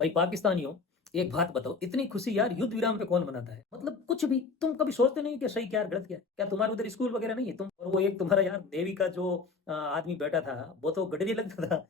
भाई पाकिस्तानियों, एक बात बताओ, इतनी खुशी यार युद्ध विराम पे कौन मनाता है? मतलब कुछ भी तुम कभी सोचते नहीं कि सही क्या है, गलत क्या है? क्या तुम्हारे उधर स्कूल वगैरह नहीं है? तुम और वो एक तुम्हारा यार नेवी का जो आदमी बैठा था, वो तो गडरी लगता था।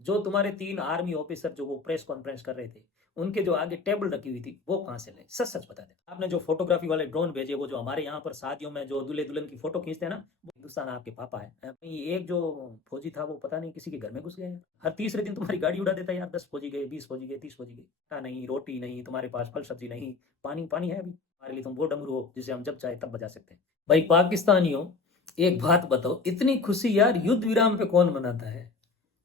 जो तुम्हारे 3 आर्मी ऑफिसर जो वो प्रेस कॉन्फ्रेंस कर रहे थे, उनके जो आगे टेबल रखी हुई थी, वो कहाँ से लाए? सच-सच बता देना। आपने जो फोटोग्राफी वाले ड्रोन भेजे, वो जो हमारे यहाँ पर शादियों में जो दूल्हे-दुल्हन की फोटो खींचते हैं ना, वो हिंदुस्तान आपके पापा है। कहीं एक जो फौजी था, वो पता नहीं किसी के घर में घुस गए हैं। हर तीसरे दिन तुम्हारी गाड़ी उड़ा देता है यार, 10 फौजी गए, 20 फौजी गए, 30 फौजी गए। आटा नहीं, रोटी नहीं, तुम्हारे पास फल सब्जी नहीं, पानी पानी है अभी? हमारे लिए तुम वो डमरू हो, जिसे हम जब चाहे तब बजा सकते हैं। भाई पाकिस्तानियों, एक बात बताओ, इतनी खुशी यार युद्ध विराम पे कौन मनाता है?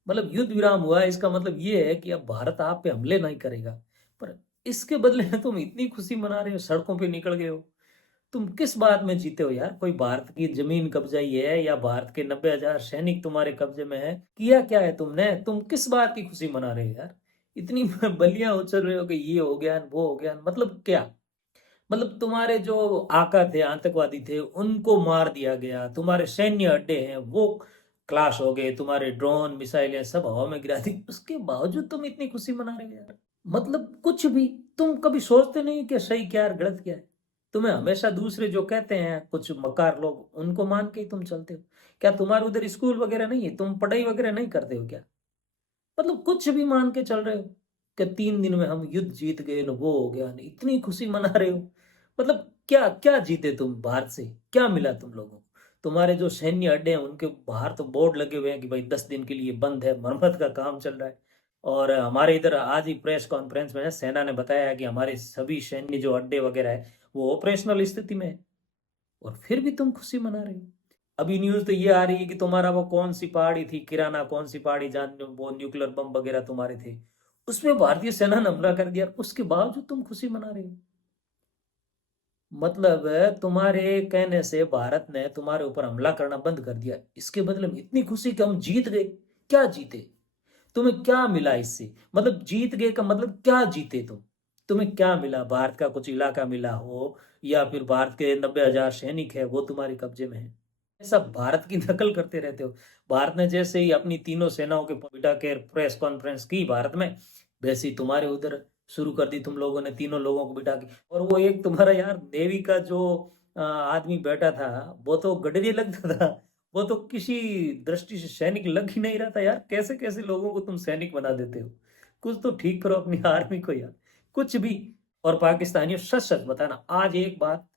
मतलब युद्ध विराम हुआ है, इसका मतलब ये है कि अब भारत आप पे हमले नहीं करेगा। पर इसके बदले में तुम इतनी खुशी मना रहे हो, सड़कों पे निकल गए हो। तुम किस बात में जीते हो यार? कोई भारत की जमीन कब्जाई है या भारत के 90,000 सैनिक तुम्हारे कब्जे में है? किया क्या है तुमने? तुम किस बात की खुशी मना रहे हो यार? इतनी बलियां उछल रहे हो कि ये हो गया वो हो गया, मतलब क्या? मतलब तुम्हारे जो आका थे, आतंकवादी थे, उनको मार दिया गया, तुम्हारे सैन्य अड्डे हैं वो क्लाश हो गए, तुम्हारे ड्रोन मिसाइलें सब हवा में गिरा दी, उसके बावजूद तुम इतनी खुशी मना रहे हो यार? मतलब कुछ भी तुम कभी सोचते नहीं कि सही क्या है, गलत क्या है? तुम्हें हमेशा दूसरे जो कहते हैं कुछ मकार लोग, उनको मान के ही तुम चलते हो। क्या तुम्हारे उधर स्कूल वगैरह नहीं है? तुम पढ़ाई वगैरह नहीं करते हो क्या? मतलब कुछ भी मान के चल रहे हो कि 3 दिन में हम युद्ध जीत गए न, वो हो गया न, इतनी खुशी मना रहे हो। मतलब क्या क्या जीते तुम भारत से? क्या मिला तुम लोगों को? तुम्हारे जो सैन्य अड्डे हैं उनके बाहर तो बोर्ड लगे हुए हैं कि भाई 10 दिन के लिए बंद है, मरम्मत का काम चल रहा है। और हमारे इधर आज ही प्रेस कॉन्फ्रेंस में सेना ने बताया है कि हमारे सभी सैन्य जो अड्डे वगैरह है वो ऑपरेशनल स्थिति में है, और फिर भी तुम खुशी मना रहे हो। अभी न्यूज तो ये आ रही है कि तुम्हारा वो कौन सी पहाड़ी थी, किराना कौन सी पहाड़ी, जान वो न्यूक्लियर बम वगैरह तुम्हारे थे, उसमें भारतीय सेना ने हमला कर दिया, उसके बावजूद तुम खुशी मना रहे हो। मतलब तुम्हारे कहने से भारत ने तुम्हारे ऊपर हमला करना बंद कर दिया, इसके बदले में इतनी खुशी कि हम जीत गए। क्या जीते? तुम्हें क्या मिला इससे? मतलब जीत गए का मतलब क्या जीते तुम? तुम्हें क्या मिला? भारत का कुछ इलाका मिला हो, या फिर भारत के 90,000 सैनिक है वो तुम्हारे कब्जे में है? ऐसा भारत की नकल करते रहते हो। भारत ने जैसे ही अपनी तीनों सेनाओं के बिठा के प्रेस कॉन्फ्रेंस की भारत में, वैसे ही तुम्हारे उधर शुरू कर दी तुम लोगों ने, तीनों लोगों को बिठा के। और वो एक तुम्हारा यार नेवी का जो आदमी बैठा था, वो तो गडरी लगता था। वो तो किसी दृष्टि से सैनिक लग ही नहीं रहा था यार। कैसे कैसे लोगों को तुम सैनिक बना देते हो? कुछ तो ठीक करो अपनी आर्मी को यार, कुछ भी। और पाकिस्तानियों, सच सच बताना, आज एक बात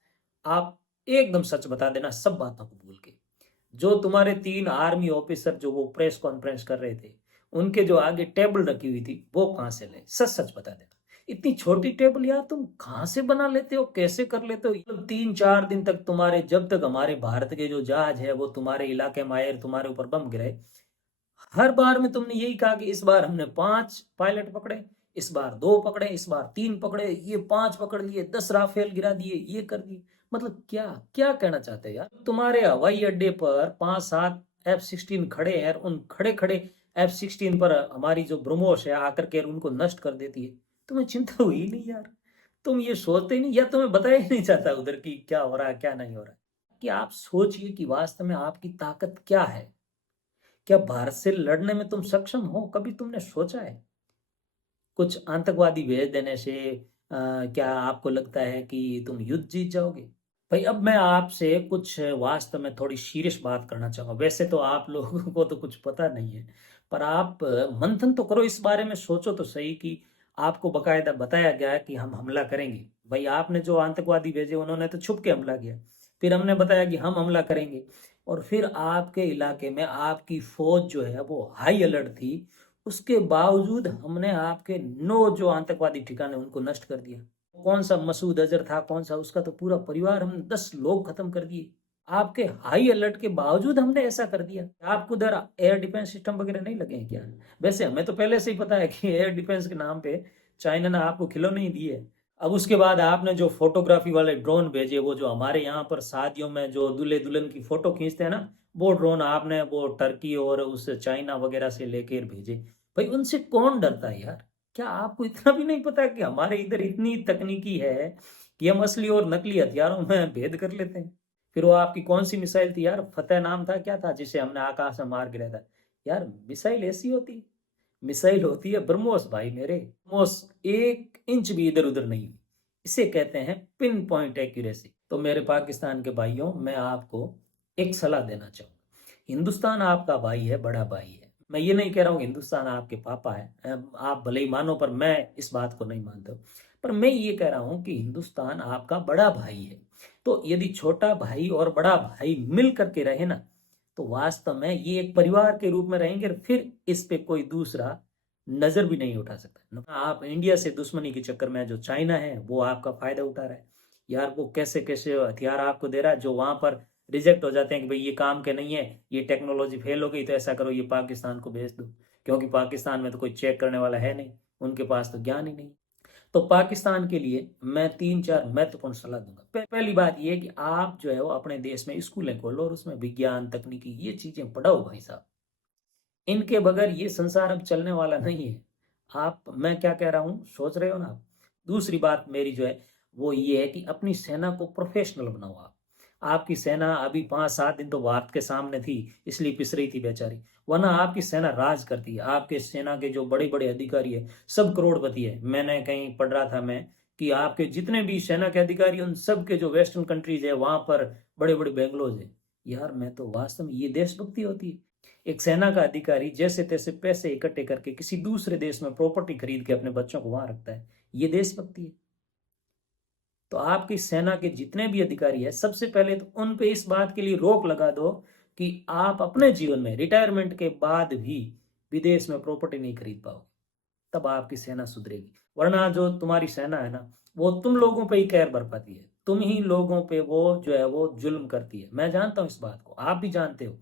आप एकदम सच बता देना, सब बातों को भूल के। जो तुम्हारे 3 आर्मी ऑफिसर जो वो प्रेस कॉन्फ्रेंस कर रहे थे, उनके जो आगे टेबल रखी हुई थी, वो कहाँ से लाए? सच सच बता देना। इतनी छोटी टेबल यार तुम कहाँ से बना लेते हो, कैसे कर लेते हो? मतलब 3-4 दिन तक तुम्हारे, जब तक हमारे भारत के जो जहाज है वो तुम्हारे इलाके में आए, तुम्हारे ऊपर बम गिराए, हर बार में तुमने यही कहा कि इस बार हमने 5 पायलट पकड़े, इस बार 2 पकड़े, इस बार 3 पकड़े, ये 5 पकड़ लिए, 10 राफेल गिरा दिए, ये कर दिए। मतलब क्या क्या कहना चाहते हैं यार? तुम्हारे हवाई अड्डे पर 5-7 F-16 खड़े हैं, उन खड़े खड़े F-16 पर हमारी जो ब्रह्मोस है आकर के उनको नष्ट कर देती है। तुम्हें चिंता हुई नहीं यार? तुम ये सोचते ही नहीं, या तुम्हें बताया ही नहीं जाता उधर की क्या हो रहा है क्या नहीं हो रहा है? कि आप सोचिए कि वास्तव में आपकी ताकत क्या है। क्या भारत से लड़ने में तुम सक्षम हो? कभी तुमने सोचा है? कुछ आतंकवादी भेज देने से क्या आपको लगता है कि तुम युद्ध जीत जाओगे? भाई अब मैं आपसे कुछ वास्तव में थोड़ी सीरियस बात करना चाहूंगा। वैसे तो आप लोगों को तो कुछ पता नहीं है, पर आप मंथन तो करो इस बारे में, सोचो तो सही कि आपको बकायदा बताया गया है कि हम हमला करेंगे। भाई आपने जो आतंकवादी भेजे उन्होंने तो छुप के हमला किया, फिर हमने बताया कि हम हमला करेंगे, और फिर आपके इलाके में आपकी फौज जो है वो हाई अलर्ट थी, उसके बावजूद हमने आपके 9 जो आतंकवादी ठिकाने उनको नष्ट कर दिया। कौन सा मसूद अजहर था, कौन सा, उसका तो पूरा परिवार हमने 10 लोग खत्म कर दिए। आपके हाई अलर्ट के बावजूद हमने ऐसा कर दिया। आपको उधर एयर डिफेंस सिस्टम वगैरह नहीं लगे हैं क्या? वैसे हमें तो पहले से ही पता है कि एयर डिफेंस के नाम पे चाइना ने आपको खिलौने नहीं दिए। अब उसके बाद आपने जो फोटोग्राफी वाले ड्रोन भेजे, वो जो हमारे यहाँ पर शादियों में जो दूल्हे दुल्हन की फोटो खींचते हैं ना, वो ड्रोन आपने वो टर्की और उस चाइना वगैरह से लेकर भेजे। भाई उनसे कौन डरता है यार? क्या आपको इतना भी नहीं पता कि हमारे इधर इतनी तकनीकी है कि हम असली और नकली हथियारों में भेद कर लेते हैं? फिर वो आपकी कौन सी मिसाइल थी यार, फतेह नाम था क्या था, जिसे हमने आकाश में मार गिराया था? यार मिसाइल ऐसी होती, मिसाइल होती है ब्रह्मोस भाई मेरे, ब्रह्मोस 1 इंच भी इधर उधर नहीं हुई। इसे कहते हैं पिन पॉइंट एक्यूरेसी। तो मेरे पाकिस्तान के भाइयों, मैं आपको एक सलाह देना चाहूंगा। हिंदुस्तान आपका भाई है, बड़ा भाई है। मैं ये नहीं कह रहा हूँ हिंदुस्तान आपके पापा है, आप भले ही मानो, पर मैं इस बात को नहीं मानता हूँ। पर मैं ये कह रहा हूँ कि हिंदुस्तान आपका बड़ा भाई है। तो यदि छोटा भाई और बड़ा भाई मिल करके रहे ना, तो वास्तव में ये एक परिवार के रूप में रहेंगे, और फिर इस पे कोई दूसरा नजर भी नहीं उठा सकता। आप इंडिया से दुश्मनी के चक्कर में, जो चाइना है वो आपका फायदा उठा रहा है यार। वो कैसे कैसे हथियार आपको दे रहा है, जो वहां पर रिजेक्ट हो जाते हैं कि भाई ये काम के नहीं है, ये टेक्नोलॉजी फेल हो गई, तो ऐसा करो ये पाकिस्तान को भेज दो, क्योंकि पाकिस्तान में तो कोई चेक करने वाला है नहीं, उनके पास तो ज्ञान ही नहीं। तो पाकिस्तान के लिए मैं 3-4 महत्वपूर्ण सलाह दूंगा। पहली बात ये है कि आप जो है वो अपने देश में स्कूलें खोलो और उसमें विज्ञान तकनीकी ये चीजें पढ़ाओ भाई साहब। इनके बगैर ये संसार अब चलने वाला नहीं है। आप, मैं क्या कह रहा हूं सोच रहे हो ना आप। दूसरी बात मेरी जो है वो ये है कि अपनी सेना को प्रोफेशनल बनाओ आप। आपकी सेना अभी 5-7 दिन तो भारत के सामने थी, इसलिए पिस रही थी बेचारी, वरना आपकी सेना राज करती है। आपके सेना के जो बड़े बड़े अधिकारी है सब करोड़पति है। मैंने कहीं पढ़ रहा था मैं कि आपके जितने भी सेना के अधिकारी उन सब के जो वेस्टर्न कंट्रीज है वहां पर बड़े बड़े बेंगलोज है। यार मैं तो वास्तव में, ये देशभक्ति होती है। एक सेना का अधिकारी जैसे तैसे पैसे इकट्ठे करके किसी दूसरे देश में प्रॉपर्टी खरीद के अपने बच्चों को वहां रखता है, ये देशभक्ति है। तो आपकी सेना के जितने भी अधिकारी है, सबसे पहले तो उन पे इस बात के लिए रोक लगा दो कि आप अपने जीवन में रिटायरमेंट के बाद भी विदेश में प्रॉपर्टी नहीं खरीद पाओगे, तब आपकी सेना सुधरेगी। वरना जो तुम्हारी सेना है ना, वो तुम लोगों पे ही कहर बरपाती है, तुम ही लोगों पे वो जो है वो जुल्म करती है। मैं जानता हूं इस बात को, आप भी जानते हो।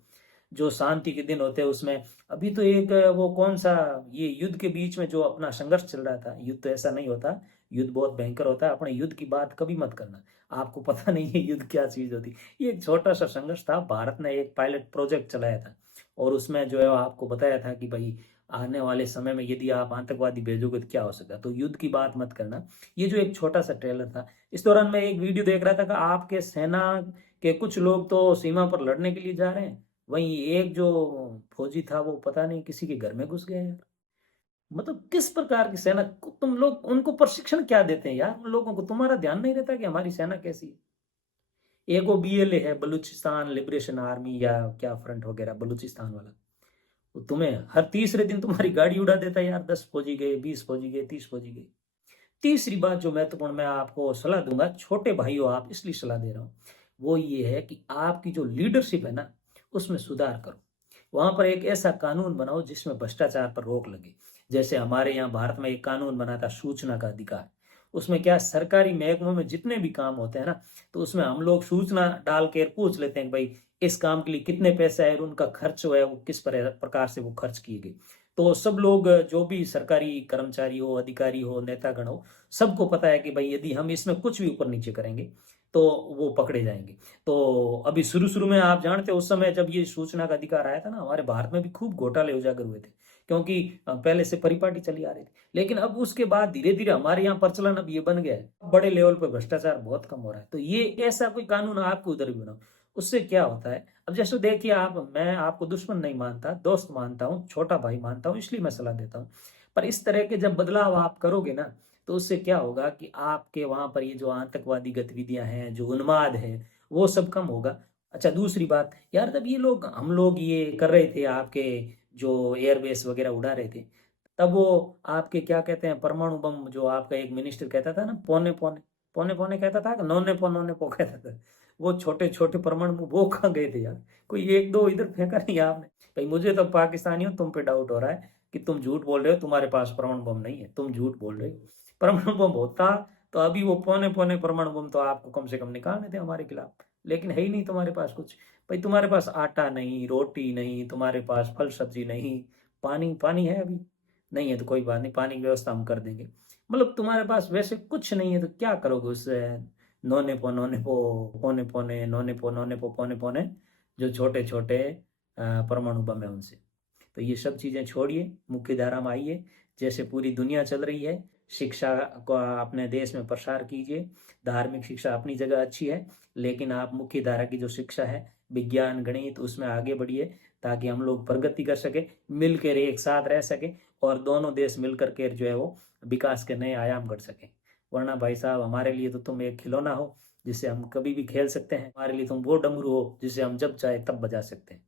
जो शांति के दिन होते हैं उसमें, अभी तो एक वो कौन सा, ये युद्ध के बीच में जो अपना संघर्ष चल रहा था, युद्ध तो ऐसा नहीं होता, युद्ध बहुत भयंकर होता है। अपने युद्ध की बात कभी मत करना, आपको पता नहीं है युद्ध क्या चीज होती। ये एक छोटा सा संघर्ष था, भारत ने एक पायलट प्रोजेक्ट चलाया था, और उसमें जो है आपको बताया था कि भाई आने वाले समय में यदि आप आतंकवादी भेजोगे तो क्या हो सकता है। तो युद्ध की बात मत करना। ये जो एक छोटा सा ट्रेलर था, इस दौरान मैं एक वीडियो देख रहा था कि आपके सेना के कुछ लोग तो सीमा पर लड़ने के लिए जा रहे हैं, वहीं एक जो फौजी था वो पता नहीं किसी के घर में घुस गया यार। मतलब किस प्रकार की सेना को तुम लोग उनको प्रशिक्षण क्या देते हैं यार। उन लोगों को तुम्हारा ध्यान नहीं रहता कि हमारी सेना कैसी है। एक वो BLA है, बलूचिस्तान लिबरेशन आर्मी या क्या फ्रंट वगैरह, बलूचिस्तान वाला, वो तुम्हें हर तीसरे दिन तुम्हारी गाड़ी उड़ा देता है यार। 10 फौजी गए, 20 फौजी गए, 30 फौजी गए। तीसरी बात जो महत्वपूर्ण मैं आपको सलाह दूंगा, छोटे भाइयों आप इसलिए सलाह दे रहा हूं, वो ये है कि आपकी जो लीडरशिप है ना, उसमें सुधार करो। वहां पर एक ऐसा कानून बनाओ जिसमें भ्रष्टाचार पर रोक लगे। जैसे हमारे यहाँ भारत में एक कानून बना था सूचना का अधिकार। उसमें क्या, सरकारी महकमों में जितने भी काम होते हैं ना, तो उसमें हम लोग सूचना डाल के पूछ लेते हैं कि भाई इस काम के लिए कितने पैसे आए और उनका खर्च जो है वो किस प्रकार से वो खर्च किए गए। तो सब लोग, जो भी सरकारी कर्मचारी हो, अधिकारी हो, नेतागण हो, सबको पता है कि भाई यदि हम इसमें कुछ भी ऊपर नीचे करेंगे तो वो पकड़े जाएंगे। तो अभी शुरू शुरू में आप जानते हो, उस समय जब ये सूचना का अधिकार आया था ना, हमारे भारत में भी खूब घोटाले उजागर हुए थे, क्योंकि पहले से परिपाटी चली आ रही थी। लेकिन अब उसके बाद धीरे धीरे हमारे यहाँ प्रचलन अब ये बन गया है, बड़े लेवल पर भ्रष्टाचार बहुत कम हो रहा है। तो ये ऐसा कोई कानून आपको उधर भी बनाओ। उससे क्या होता है, अब जैसे देखिए आप, मैं आपको दुश्मन नहीं मानता, दोस्त मानता हूँ, छोटा भाई मानता हूँ, इसलिए मैं सलाह देता हूँ। पर इस तरह के जब बदलाव आप करोगे ना, तो उससे क्या होगा कि आपके वहां पर ये जो आतंकवादी गतिविधियां हैं, जो उन्माद है, वो सब कम होगा। अच्छा दूसरी बात यार, जब ये लोग, हम लोग ये कर रहे थे, आपके जो एयरबेस वगैरह उड़ा रहे थे, तब वो आपके क्या कहते हैं, परमाणु बम, जो आपका एक मिनिस्टर कहता था ना, पौने पौने पौने पौने कहता था, नौने पौ कहता था, वो छोटे छोटे परमाणु बम वो कहाँ गए थे यार। कोई एक दो इधर फेंका नहीं आपने। भाई मुझे तो पाकिस्तानियों तुम पे डाउट हो रहा है कि तुम झूठ बोल रहे हो, तुम्हारे पास परमाणु बम नहीं है, तुम झूठ बोल रहे हो। परमाणु बम होता तो अभी वो पौने पौने परमाणु बम तो आपको कम से कम निकालने थे हमारे खिलाफ। लेकिन है ही नहीं तुम्हारे पास कुछ। भाई तुम्हारे पास आटा नहीं, रोटी नहीं, तुम्हारे पास फल सब्जी नहीं, पानी, पानी है अभी नहीं है तो कोई बात नहीं, पानी की व्यवस्था हम कर देंगे। मतलब तुम्हारे पास वैसे कुछ नहीं है, तो क्या करोगे उस नौने पो पौने पौने नौने पो पौने पौने जो छोटे छोटे परमाणु बम है उनसे। तो ये सब चीजें छोड़िए, मुख्य धारा में आइए। जैसे पूरी दुनिया चल रही है, शिक्षा को अपने देश में प्रसार कीजिए। धार्मिक शिक्षा अपनी जगह अच्छी है, लेकिन आप मुख्य धारा की जो शिक्षा है, विज्ञान गणित, उसमें आगे बढ़िए, ताकि हम लोग प्रगति कर सके, मिलकर एक साथ रह सके। और दोनों देश मिलकर के जो है वो विकास के नए आयाम गढ़ सकें। वरना भाई साहब, हमारे लिए तो तुम एक खिलौना हो जिससे हम कभी भी खेल सकते हैं, हमारे लिए तुम वो डमरू हो जिसे हम जब चाहे तब बजा सकते हैं।